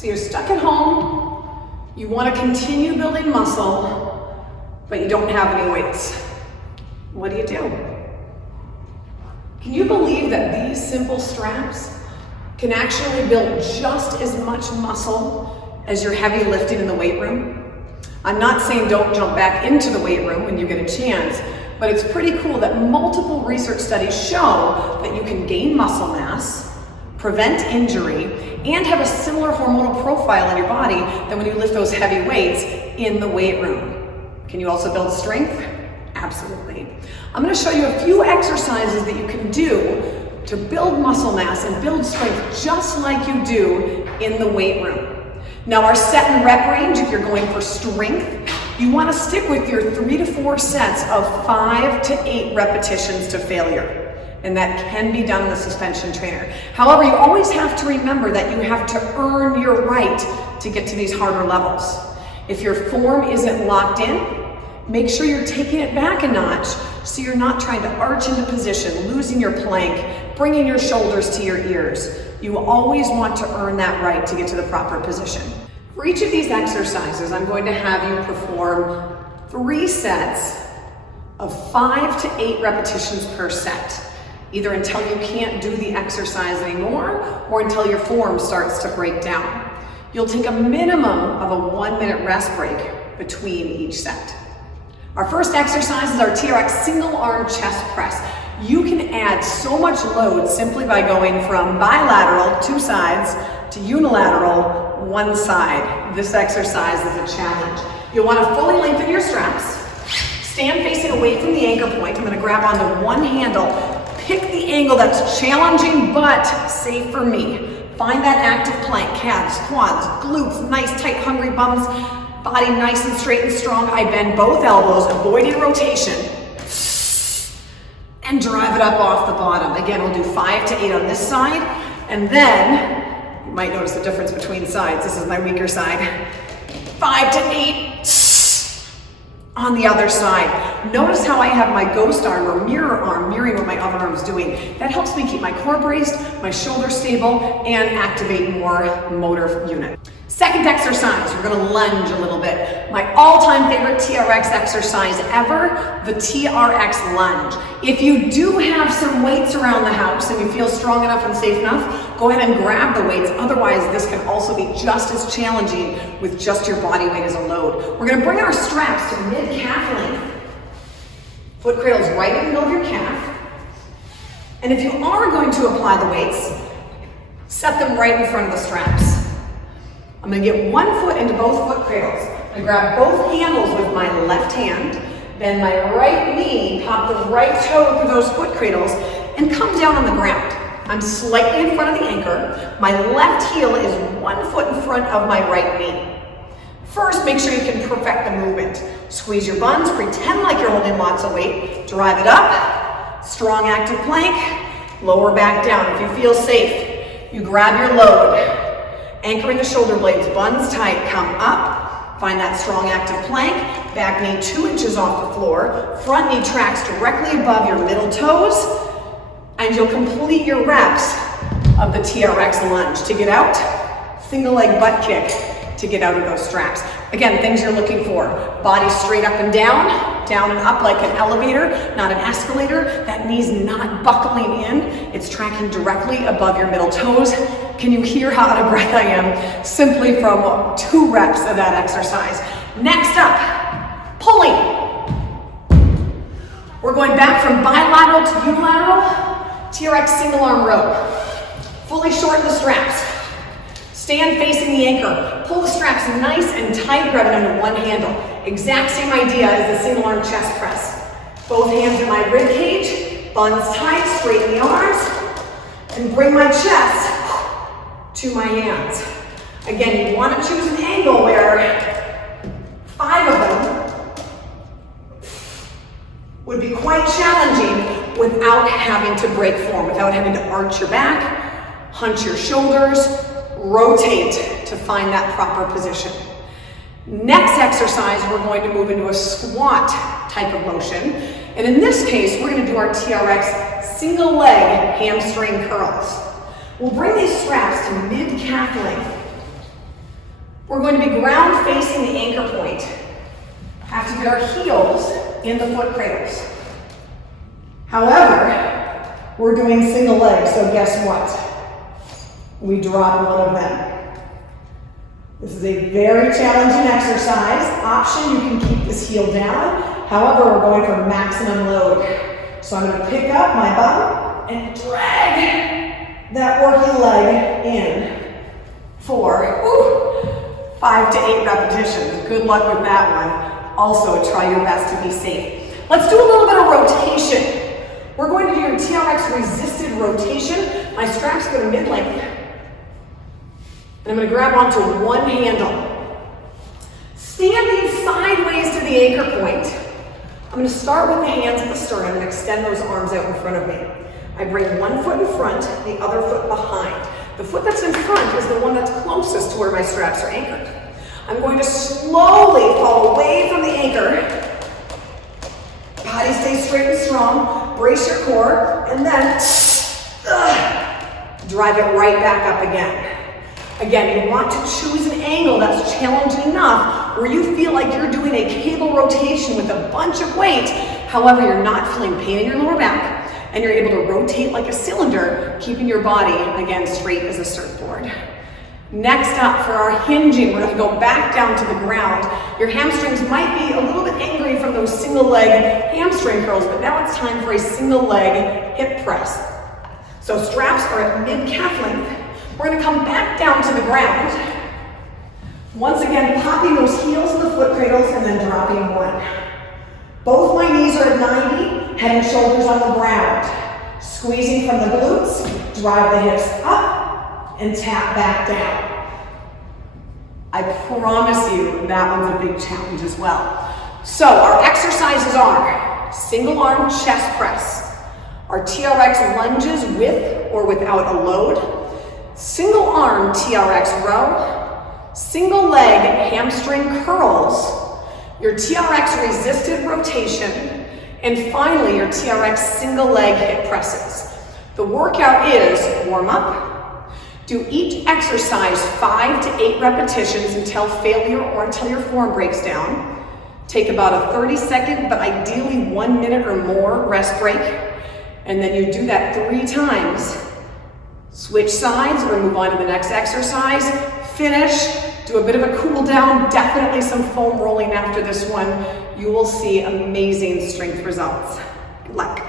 So you're stuck at home, you want to continue building muscle, but you don't have any weights. What do? Can you believe that these simple straps can actually build just as much muscle as your heavy lifting in the weight room? I'm not saying don't jump back into the weight room when you get a chance, but it's pretty cool that multiple research studies show that you can gain muscle mass, prevent injury, and have a similar hormonal profile in your body than when you lift those heavy weights in the weight room. Can you also build strength? Absolutely. I'm going to show you a few exercises that you can do to build muscle mass and build strength just like you do in the weight room. Now our set and rep range, if you're going for strength, you want to stick with your 3 to 4 sets of 5 to 8 repetitions to failure. And that can be done in the suspension trainer. However, you always have to remember that you have to earn your right to get to these harder levels. If your form isn't locked in, make sure you're taking it back a notch so you're not trying to arch into position, losing your plank, bringing your shoulders to your ears. You always want to earn that right to get to the proper position. For each of these exercises, I'm going to have you perform 3 sets of 5 to 8 repetitions per set, either until you can't do the exercise anymore or until your form starts to break down. You'll take a minimum of a 1-minute rest break between each set. Our first exercise is our TRX Single Arm Chest Press. You can add so much load simply by going from bilateral, 2 sides, to unilateral, 1 side. This exercise is a challenge. You'll want to fully lengthen your straps. Stand facing away from the anchor point. I'm going to grab onto one handle. Pick the angle that's challenging but safe for me. Find that active plank, calves, quads, glutes, nice tight hungry bums, body nice and straight and strong. I bend both elbows, avoiding rotation, and drive it up off the bottom. Again, we'll do 5 to 8 on this side, and then you might notice the difference between sides. This is my weaker side. 5 to 8 on the other side. Notice how I have my ghost arm or mirror arm mirroring what my other arm's doing. That helps me keep my core braced, my shoulders stable, and activate more motor unit. Second exercise, we're gonna lunge a little bit. My all-time favorite TRX exercise ever, the TRX Lunge. If you do have some weights around the house and you feel strong enough and safe enough, go ahead and grab the weights. Otherwise, this can also be just as challenging with just your body weight as a load. We're gonna bring our straps to mid-calf length. Foot cradle's right in the middle of your calf. And if you are going to apply the weights, set them right in front of the straps. I'm going to get one foot into both foot cradles. I grab both handles with my left hand, bend my right knee, pop the right toe through those foot cradles, and come down on the ground. I'm slightly in front of the anchor. My left heel is 1 foot in front of my right knee. First, make sure you can perfect the movement. Squeeze your buns, pretend like you're holding lots of weight, drive it up, strong active plank, lower back down. If you feel safe, you grab your load. Anchoring the shoulder blades, buns tight, come up, find that strong active plank, back knee 2 inches off the floor, front knee tracks directly above your middle toes, and you'll complete your reps of the TRX Lunge. To get out, single leg butt kick to get out of those straps. Again, things you're looking for, body straight up and down and up like an elevator, not an escalator. That knee's not buckling in, it's tracking directly above your middle toes. Can you hear how out of breath I am? Simply from 2 reps of that exercise. Next up, pulling. We're going back from bilateral to unilateral, TRX Single Arm Row. Fully shorten the straps. Stand facing the anchor. Pull the straps nice and tight, grab it under one handle. Exact same idea as the single arm chest press. Both hands in my rib cage, buns tight, straighten the arms, and bring my chest to my hands. Again, you want to choose an angle where 5 of them would be quite challenging without having to break form, without having to arch your back, hunch your shoulders, rotate to find that proper position. Next exercise, we're going to move into a squat type of motion. And in this case, we're going to do our TRX single leg hamstring curls. We'll bring these straps to mid-calf length. We're going to be ground facing the anchor point. Have to get our heels in the foot cradles. However, we're doing single leg, so guess what? We drop one of them. This is a very challenging exercise. Option, you can keep this heel down. However, we're going for maximum load. So I'm going to pick up my bum and drag that working leg in for 5 to 8 repetitions. Good luck with that one. Also, try your best to be safe. Let's do a little bit of rotation. We're going to do your TRX Resisted Rotation. My straps go to mid-length. And I'm going to grab onto one handle. Standing sideways to the anchor point. I'm going to start with the hands at the sternum and extend those arms out in front of me. I bring one foot in front, the other foot behind. The foot that's in front is the one that's closest to where my straps are anchored. I'm going to slowly fall away from the anchor. Body stays straight and strong. Brace your core, and then drive it right back up again. Again, you want to choose an angle that's challenging enough where you feel like you're doing a cable rotation with a bunch of weight. However, you're not feeling pain in your lower back, and you're able to rotate like a cylinder, keeping your body, again, straight as a surfboard. Next up, for our hinging, we're going to go back down to the ground. Your hamstrings might be a little bit angry from those single leg hamstring curls, but now it's time for a single leg hip press. So straps are at mid-calf length. We're going to come back down to the ground. Once again, popping those heels in the foot cradles and then dropping one. Both my knees are at 90, head and shoulders on the ground. Squeezing from the glutes, drive the hips up and tap back down. I promise you that one's a big challenge as well. So our exercises are single arm chest press, our TRX lunges with or without a load, single arm TRX row, single leg hamstring curls, your TRX resisted rotation, and finally your TRX single leg hip presses. The workout is warm up. Do each exercise 5 to 8 repetitions until failure or until your form breaks down. Take about a 30-second, but ideally 1 minute or more rest break. And then you do that 3 times. Switch sides or move on to the next exercise. Finish, do a bit of a cool down, definitely some foam rolling after this one. You will see amazing strength results. Good luck.